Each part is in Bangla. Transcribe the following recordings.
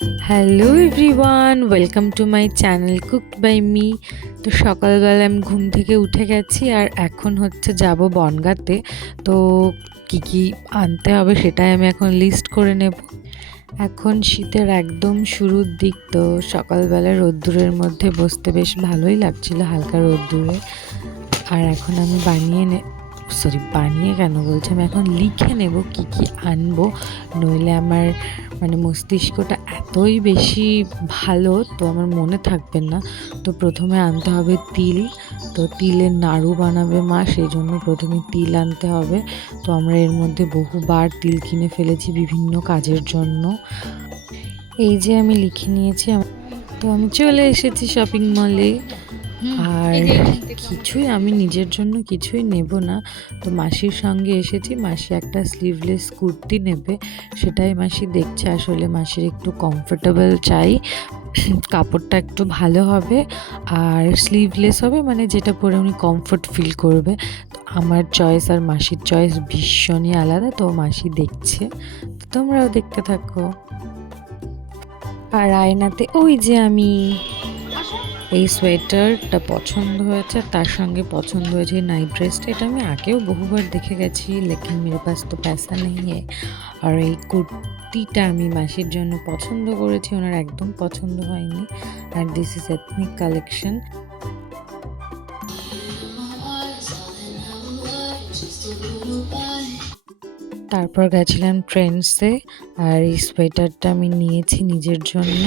Hello everyone, welcome to my channel cooked by me. তো সকালবেলা আমি ঘুম থেকে উঠে গেছি আর এখন হচ্ছে যাব বনগাঁতে। তো কি কি আনতে হবে সেটাই আমি এখন লিস্ট করে নেব। এখন শীতের একদম শুরুর দিক, তো সকালবেলা রোদ্দুরের মধ্যে বসতে বেশ ভালোই লাগছিল, হালকা রোদ্দুরে। আর এখন আমি বানিয়ে কেন বলছি, আমি এখন লিখে নেব কি কি আনবো, নইলে আমার মস্তিষ্কটা এতই বেশি ভালো, তো আমার মনে থাকবে না। তো প্রথমে আনতে হবে তিল। তো তিলের নাড়ু বানাবে মা, সেই জন্য প্রথমে তিল আনতে হবে। তো আমরা এর মধ্যে বহুবার তিল কিনে ফেলেছি বিভিন্ন কাজের জন্য। এই যে আমি লিখে নিয়েছি। তো আমি চলে এসেছি শপিং মলে। আর আমি নিজের জন্য কিছুই নেব না। তো মাসির সঙ্গে এসেছি, মাসি একটা স্লিভলেস কুর্তি নেবে, সেটাই মাসি দেখছে। আসলে মাসির একটু কমফোর্টেবল চাই, কাপড়টা একটু ভালো হবে আর স্লিভলেস হবে, যেটা পরে উনি কমফোর্ট ফিল করবে। তো আমার চয়েস আর মাসির চয়েস ভীষণই আলাদা, তো মাসি দেখছে, তো তোমরাও দেখতে থাকো। আর আয়নাতে ওই যে আমি এই সোয়েটারটা পছন্দ হয়েছে, তার সঙ্গে পছন্দ হয়েছে এই নাইট ড্রেসটা। এটা আমি আগেও বহুবার দেখে গেছি, লেকিন মেরে পাস তো পয়সা নেই। আর এই কুর্তিটা আমি মাসির জন্য পছন্দ করেছি, ওনার একদম পছন্দ হয়নি। আর দিস ইজ এথনিক কালেকশন। তারপর গেছিলাম ট্রেন্ডসে, আর এই সোয়েটারটা আমি নিয়েছি নিজের জন্য।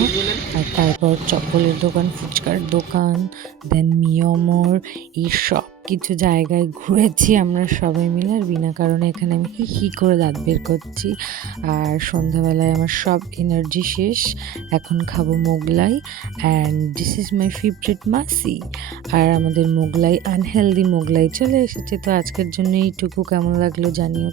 আর তারপর চপ্পলের দোকান, ফুচকার দোকান, দেন মিয়মোর, এই সব কিছু জায়গায় ঘুরেছি আমরা সবাই মিলে। আর বিনা কারণে এখানে আমি হি করে দাঁত বের করছি। আর সন্ধ্যাবেলায় আমার সব এনার্জি শেষ, এখন খাবো Mughlai. And this is my favourite মাসি। আর আমাদের মোগলাই, আনহেলদি মোগলাই চলে এসেছে। তো আজকের জন্য এইটুকু, কেমন লাগলো জানিও।